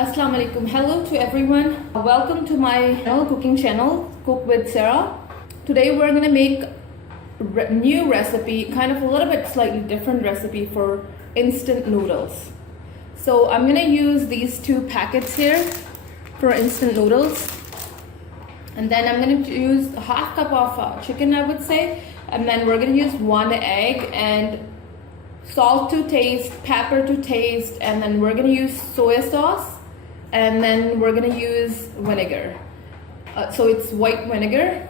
Assalamu alaikum. Hello to everyone. Welcome to my cooking channel, Cook with Sarah. Today we're going to make a new recipe, kind of a little bit slightly different recipe for instant noodles. So I'm going to use these two packets here for instant noodles. And then I'm going to use a half cup of chicken, I would say. And then we're going to use 1 egg and salt to taste, pepper to taste, and then we're going to use soy sauce. And then we're gonna use vinegar. So it's white vinegar.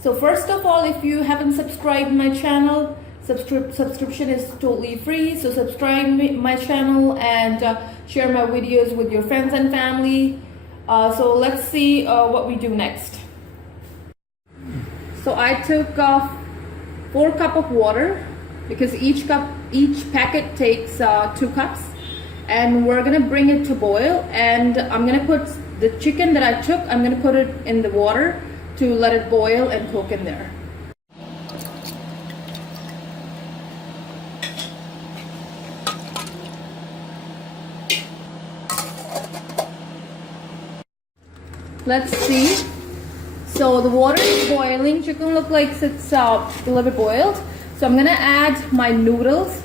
So first of all, if you haven't subscribed my channel, subscription is totally free. So subscribe my channel and share my videos with your friends and family. So let's see what we do next. So I took 4 cups of water because each packet takes 2 cups. And we're gonna bring it to boil, and I'm gonna put the chicken that I took, I'm gonna put it in the water to let it boil and cook in there. Let's see. So the water is boiling, chicken looks like it's a little bit boiled. So I'm gonna add my noodles.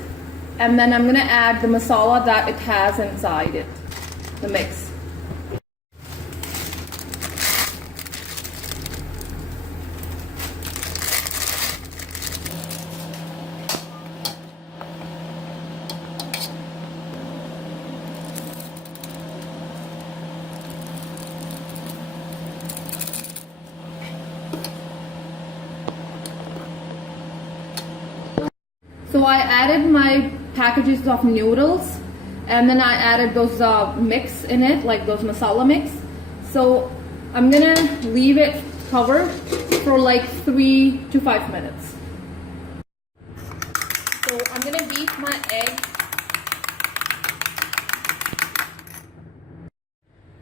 And then I'm gonna add the masala that it has inside it, the mix. So I added my packages of noodles, and then I added those mix in it, like those masala mix. So I'm gonna leave it covered for like 3 to 5 minutes. So I'm gonna beat my egg.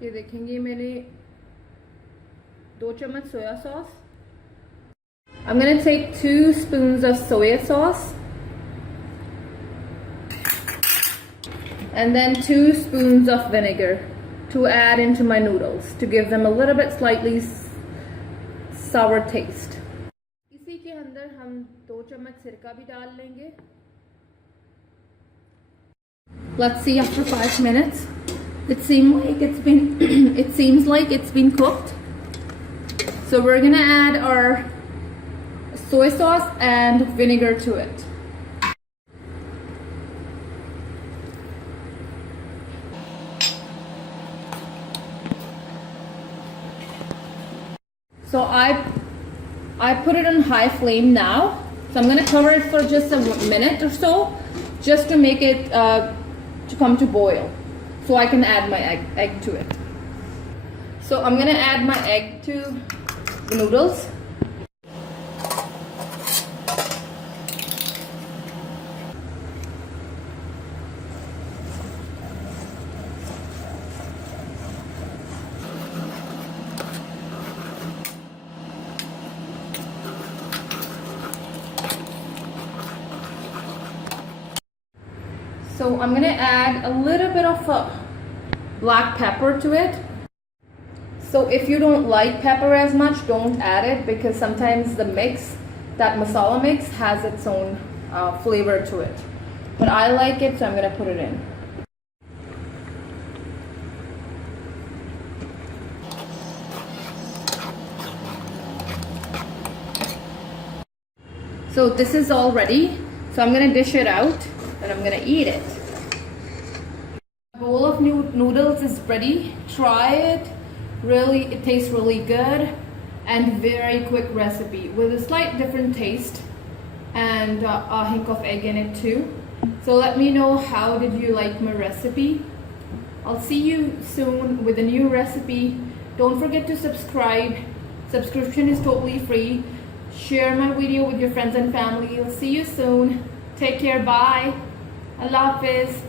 ये देखेंगे मैंने 2 चम्मच soya sauce. I'm gonna take 2 spoons of soya sauce. And then 2 spoons of vinegar to add into my noodles to give them a little bit slightly sour taste. इसी के अंदर हम 2 चम्मच सिरका भी डाल लेंगे. Let's see after 5 minutes. It seems like it's been cooked. So we're gonna add our soy sauce and vinegar to it. So I put it on high flame now. So I'm going to cover it for just a minute or so, just to make it to come to boil, so I can add my egg to it. So I'm going to add my egg to the noodles. So I'm gonna add a little bit of black pepper to it. So if you don't like pepper as much, don't add it, because sometimes the mix, that masala mix, has its own flavor to it. But I like it, so I'm gonna put it in. So this is all ready. So I'm gonna dish it out and I'm gonna eat it. A bowl of noodles is ready. Try it. Really, it tastes really good and very quick recipe with a slight different taste and a hink of egg in it too. So let me know how did you like my recipe. I'll see you soon with a new recipe. Don't forget to subscribe. Subscription is totally free. Share my video with your friends and family. I'll see you soon. Take care. Bye. Allah Hafiz.